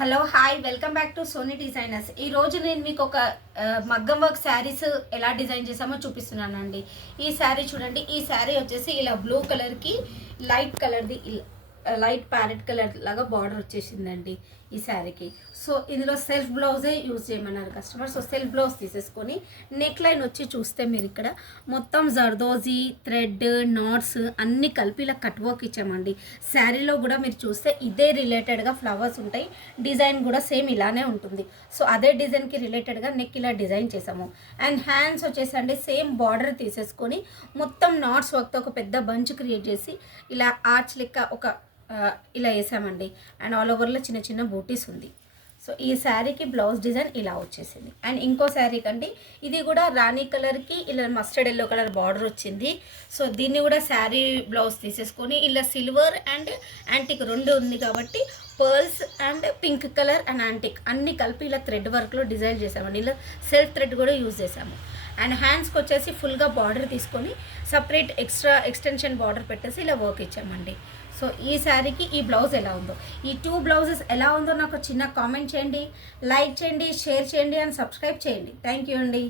Hello hi welcome back to Sony designers. ఈ రోజు నేను మీకు ఒక మగ్గం వర్క్ శారీస్ ఎలా డిజైన్ చేసామో చూపిస్తున్నానండి. ఈ శారీ చూడండి. ఈ శారీ వచ్చేసి ఇలా బ్లూ కలర్కి లైట్ కలర్ది లైట్ ప్యారెట్ కలర్ లాగా బార్డర్ వచ్చేసిందండి ఈ శారీకి. సో ఇందులో సెల్ఫ్ బ్లౌజే యూజ్ చేయమన్నారు కస్టమర్. సో సెల్ఫ్ బ్లౌజ్ తీసేసుకొని నెక్ లైన్ వచ్చి చూస్తే మీరు ఇక్కడ మొత్తం జర్దోజీ థ్రెడ్ నాట్స్ అన్నీ కలిపి ఇలా కట్ వర్క్ ఇచ్చామండి. శారీలో కూడా మీరు చూస్తే ఇదే రిలేటెడ్గా ఫ్లవర్స్ ఉంటాయి. డిజైన్ కూడా సేమ్ ఇలానే ఉంటుంది. సో అదే డిజైన్కి రిలేటెడ్గా నెక్ ఇలా డిజైన్ చేసాము. అండ్ హ్యాండ్స్ వచ్చేసండి సేమ్ బార్డర్ తీసేసుకొని మొత్తం నాట్స్ వర్క్తో ఒక పెద్ద బంచ్ క్రియేట్ చేసి ఇలా ఆర్చ్ లెక్క ఒక ఇలా వేసామండి. అండ్ ఆల్ ఓవర్లో చిన్న చిన్న బూటీస్ ఉంది. సో ఈ శారీకి బ్లౌజ్ డిజైన్ ఇలా వచ్చేసింది. అండ్ ఇంకో శారీ కండి ఇది కూడా రాణి కలర్కి ఇలా మస్టర్డ్ ఎల్లో కలర్ బార్డర్ వచ్చింది. సో దీన్ని కూడా శారీ బ్లౌజ్ తీసేసుకొని ఇలా సిల్వర్ అండ్ యాంటిక్ రెండు ఉంది కాబట్టి pearls and pink colour and antique అన్ని కలిపి ఇలా థ్రెడ్ వర్క్లో డిజైన్ చేసామండి. ఇలా సెల్ఫ్ థ్రెడ్ కూడా యూజ్ చేసాము. అండ్ హ్యాండ్స్కి వచ్చేసి ఫుల్గా బార్డర్ తీసుకొని సపరేట్ ఎక్స్ట్రా ఎక్స్టెన్షన్ బార్డర్ పెట్టేసి ఇలా వర్క్ ఇచ్చామండి. సో ఈ శారీకి ఈ బ్లౌజ్ ఎలా ఉందో, ఈ 2 బ్లౌజెస్ ఎలా ఉందో నాకు చిన్న కామెంట్ చేయండి, లైక్ చేయండి, షేర్ చేయండి అండ్ సబ్స్క్రైబ్ చేయండి. థ్యాంక్ యూ అండి.